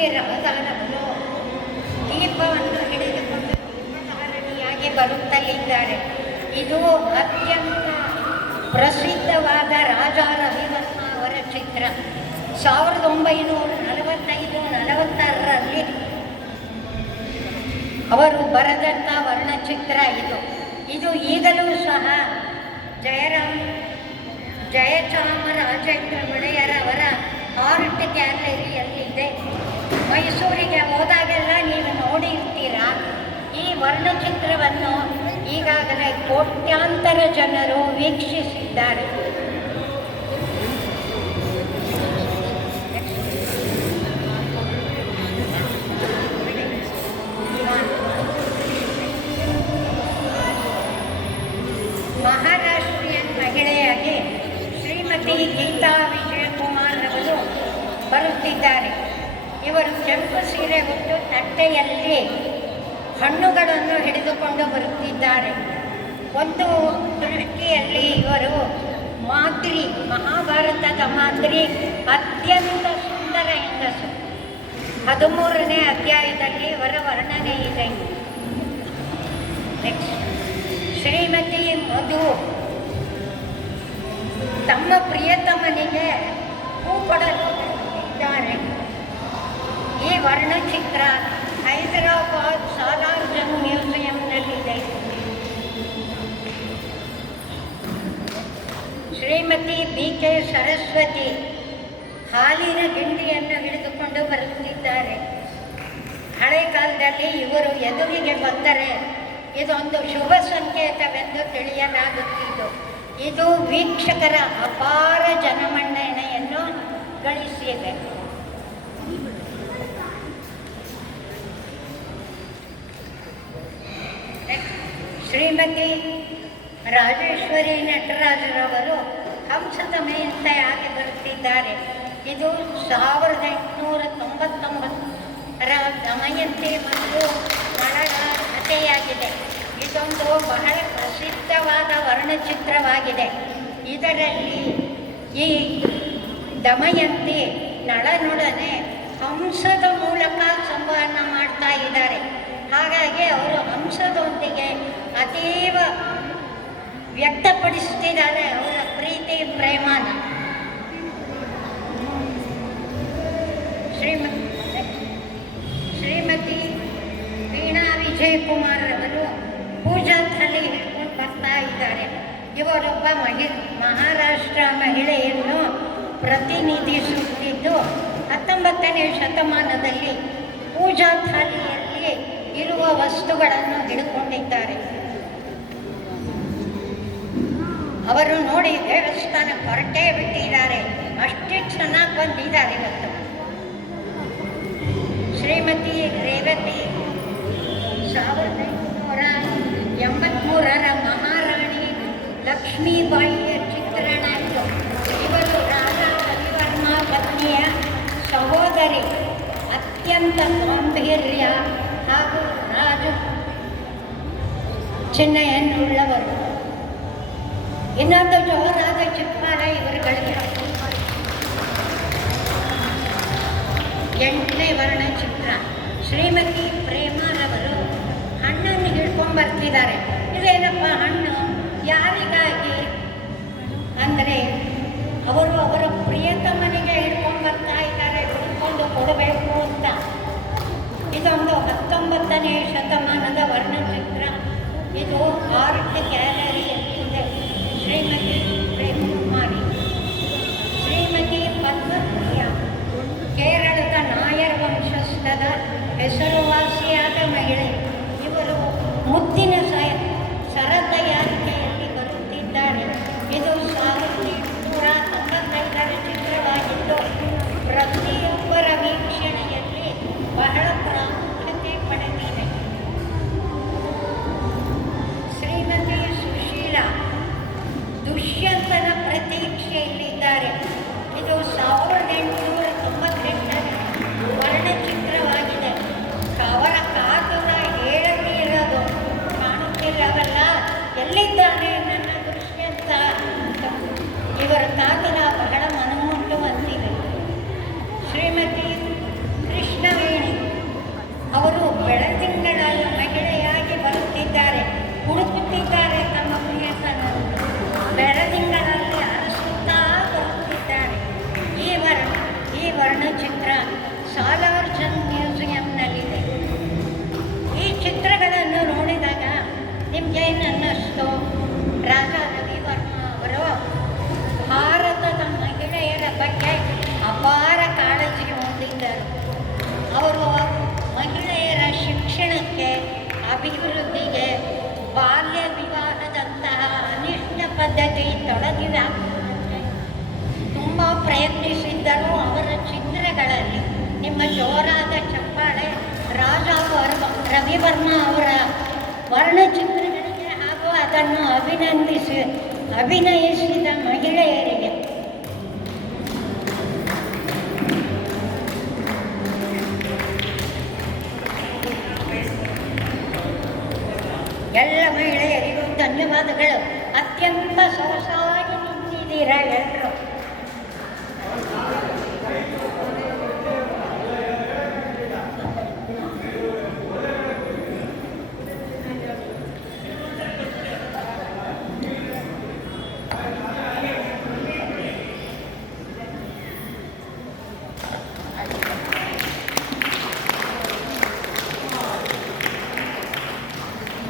ರಾಧಾರವರು ದೀಪವನ್ನು ಹಿಡಿದುಕೊಂಡು ದೀಪಧಾರಣಿಯಾಗಿ ಬರುತ್ತಲಿದ್ದಾರೆ. ಇದು ಅತ್ಯಂತ ಪ್ರಸಿದ್ಧವಾದ ರಾಜಾ ರವಿವರ್ಮ ಅವರ ಚಿತ್ರ. 1945-46ರಲ್ಲಿ ಅವರು ಬರೆದಂಥ ವರ್ಣಚಿತ್ರ ಇದು. ಇದು ಈಗಲೂ ಸಹ ಜಯಚಾಮರಾಜೇಂದ್ರ ಒಡೆಯರವರ ಆರ್ಟ್ ಗ್ಯಾಲರಿಯಲ್ಲಿದೆ. ಮೈಸೂರಿಗೆ ಹೋದಾಗೆಲ್ಲ ನೀವು ನೋಡಿರ್ತೀರಾ. ಈ ವರ್ಣಚಿತ್ರವನ್ನು ಈಗಾಗಲೇ ಕೋಟ್ಯಾಂತರ ಜನರು ವೀಕ್ಷಿಸಿದ್ದಾರೆ. ಮಹಾರಾಷ್ಟ್ರೀಯನ್ ಮಹಿಳೆಯಾಗಿ ಶ್ರೀಮತಿ ಗೀತಾ ವಿಜಯಕುಮಾರ್ ಅವರು ಬರುತ್ತಿದ್ದಾರೆ. ಇವರು ಕೆಂಪು ಸೀರೆ ಹೊತ್ತು ತಟ್ಟೆಯಲ್ಲಿ ಹಣ್ಣುಗಳನ್ನು ಹಿಡಿದುಕೊಂಡು ಬರುತ್ತಿದ್ದಾರೆ. ಒಂದು ದೃಷ್ಟಿಯಲ್ಲಿ ಇವರು ಮಾದ್ರಿ, ಮಹಾಭಾರತದ ಮಾದ್ರಿ, ಅತ್ಯಂತ ಸುಂದರ ಹೆಂಗಸು. 13ನೇ ಅಧ್ಯಾಯದಲ್ಲಿ ಇವರ ವರ್ಣನೆ ಇದೆ. ಶ್ರೀಮತಿ ಮಧು ತಮ್ಮ ಪ್ರಿಯತಮನಿಗೆ ಹೂ ಕೊಡಲು ಇದ್ದಾರೆ. ಈ ವರ್ಣಚಿತ್ರ ಹೈದರಾಬಾದ್ ಸಾಲಾರ್ಜಂಗ್ ಮ್ಯೂಸಿಯಂನಲ್ಲಿದೆ. ಶ್ರೀಮತಿ BK ಸರಸ್ವತಿ ಹಾಲಿನ ಗಿಂಡಿಯನ್ನು ಹಿಡಿದುಕೊಂಡು ಬರುತ್ತಿದ್ದಾರೆ. ಹಳೆ ಕಾಲದಲ್ಲಿ ಇವರು ಎದುರಿಗೆ ಬಂದರೆ ಇದೊಂದು ಶುಭ ಸಂಕೇತವೆಂದು ತಿಳಿಯಲಾಗುತ್ತಿದ್ದು, ಇದು ವೀಕ್ಷಕರ ಅಪಾರ ಜನಮನ್ನಣೆಯನ್ನು ಗಳಿಸಿದೆ. ಶ್ರೀಮತಿ ರಾಜೇಶ್ವರಿ ನಟರಾಜರವರು ಹಂಸದ ಮೇಲ್ತೆಯಾಗಿ ಬರುತ್ತಿದ್ದಾರೆ. ಇದು 1899ರ ದಮಯಂತಿ ಮತ್ತು ನಳಳ ಕಥೆಯಾಗಿದೆ. ಇದೊಂದು ಬಹಳ ಪ್ರಸಿದ್ಧವಾದ ವರ್ಣಚಿತ್ರವಾಗಿದೆ. ಇದರಲ್ಲಿ ಈ ದಮಯಂತಿ ನಳನೊಡನೆ ಹಂಸದ ಮೂಲಕ ಸಂವಹನ ಮಾಡ್ತಾ ಇದ್ದಾರೆ. ಹಾಗಾಗಿ ಅವರು ಹಂಸದೊಂದಿಗೆ ಅತೀವ ವ್ಯಕ್ತಪಡಿಸ್ತಿದ್ದಾರೆ ಅವರ ಪ್ರೀತಿ ಪ್ರೇಮನ. ಶ್ರೀಮತಿ ವೀಣಾ ವಿಜಯಕುಮಾರ್ ಅವರು ಪೂಜಾದಲ್ಲಿ ಹಿಡ್ಕೊಂಡು ಬರ್ತಾ ಇದ್ದಾರೆ. ಇವರೊಬ್ಬ ಮಹಾರಾಷ್ಟ್ರ ಮಹಿಳೆಯನ್ನು ಪ್ರತಿನಿಧಿಸುತ್ತಿದ್ದು 19ನೇ ಶತಮಾನದಲ್ಲಿ ಪೂಜಾ ಥಾಲಿಯಲ್ಲಿ ಇರುವ ವಸ್ತುಗಳನ್ನು ಹಿಡ್ಕೊಂಡಿದ್ದಾರೆ. ಅವರು ನೋಡಿ ದೇವಸ್ಥಾನ ಹೊರಟೇ ಬಿಟ್ಟಿದ್ದಾರೆ, ಅಷ್ಟೇ ಚೆನ್ನಾಗಿ ಬಂದಿದ್ದಾರೆ ಇವತ್ತು. ಶ್ರೀಮತಿ ರೇವತಿ 1983ರ ಮಹಾರಾಣಿ ಲಕ್ಷ್ಮೀಬಾಯಿಯ ಚಿತ್ರಣ ಇದು. ಇವರು ರಾಜಾ ರವಿವರ್ಮ ಪತ್ನಿಯ ಸಹೋದರಿ. ಅತ್ಯಂತ ಗಾಂಭೀರ್ಯ ಹಾಗೂ ರಾಜು ಚಿಹ್ನೆಯನ್ನುಳ್ಳವರು. ಇನ್ನೊಂದು ಜೋರಾದ ಚಿತ್ಕಾರ ಇವರುಗಳಿಗೆ. 8ನೇ ವರ್ಣಚಿತ್ರ. ಶ್ರೀಮತಿ ಪ್ರೇಮಾರವರು ಹಣ್ಣನ್ನು ಹಿಡ್ಕೊಂಡ್ಬರ್ತಿದ್ದಾರೆ. ಇದೇನಪ್ಪ ಹಣ್ಣು, ಯಾರಿಗಾಗಿ ಅಂದರೆ ಅವರು ಅವರ ಪ್ರಿಯತಮನಿಗೆ ಹಿಡ್ಕೊಂಡ್ಬರ್ತಾ ಇದ್ದಾರೆ, ಹಿಡ್ಕೊಂಡು ಕೊಡಬೇಕು ಅಂತ. ಇದೊಂದು 19ನೇ ಶತಮಾನದ ವರ್ಣಚಿತ್ರ. ಇದು ಆರ್ಟ್ ಗ್ಯಾಲರಿಯಲ್ಲಿದೆ. ಶ್ರೀಮತಿ ಪ್ರೇಮಕುಮಾರಿ. ಶ್ರೀಮತಿ ಪದ್ಮಪ್ರಿಯ ಕೇರಳದ ನಾಯರ್ ವಂಶಸ್ಥದ ಹೆಸರುವಾಸಿಯಾದ ಮಹಿಳೆ. ಇವರು ಮುತ್ತಿನ ಸರ ತಯಾರಿಕೆಯಲ್ಲಿ ಬರುತ್ತಿದ್ದಾರೆ. ಇದು 1895ರ ಚಿತ್ರವಾಗಿದ್ದು ಪ್ರತಿಯೊಬ್ಬರ ವೀಕ್ಷಣೆಯಲ್ಲಿ ಬಹಳ ಪ್ರಾಮುಖ್ಯತೆ ಪಡೆದಿದೆ. ಪದ್ಧತಿ ತೊಡಗಿದ ತುಂಬ ಪ್ರಯತ್ನಿಸಿದ್ದರೂ ಅವರ ಚಿತ್ರಗಳಲ್ಲಿ ನಿಮ್ಮ ಜೋರಾದ ಚಪ್ಪಾಳೆ ರವಿವರ್ಮ ಅವರ ವರ್ಣಚಿತ್ರಗಳಿಗೆ ಹಾಗೂ ಅದನ್ನು ಅಭಿನಯಿಸಿದ ಮಹಿಳೆಯರಿಗೆ ಎಲ್ಲ ಮಹಿಳೆಯರಿಗೂ ಧನ್ಯವಾದಗಳು. ಅತ್ಯಂತ ಸೊಗಸಾಗಿ ನಿಂತಿದ್ದೀರ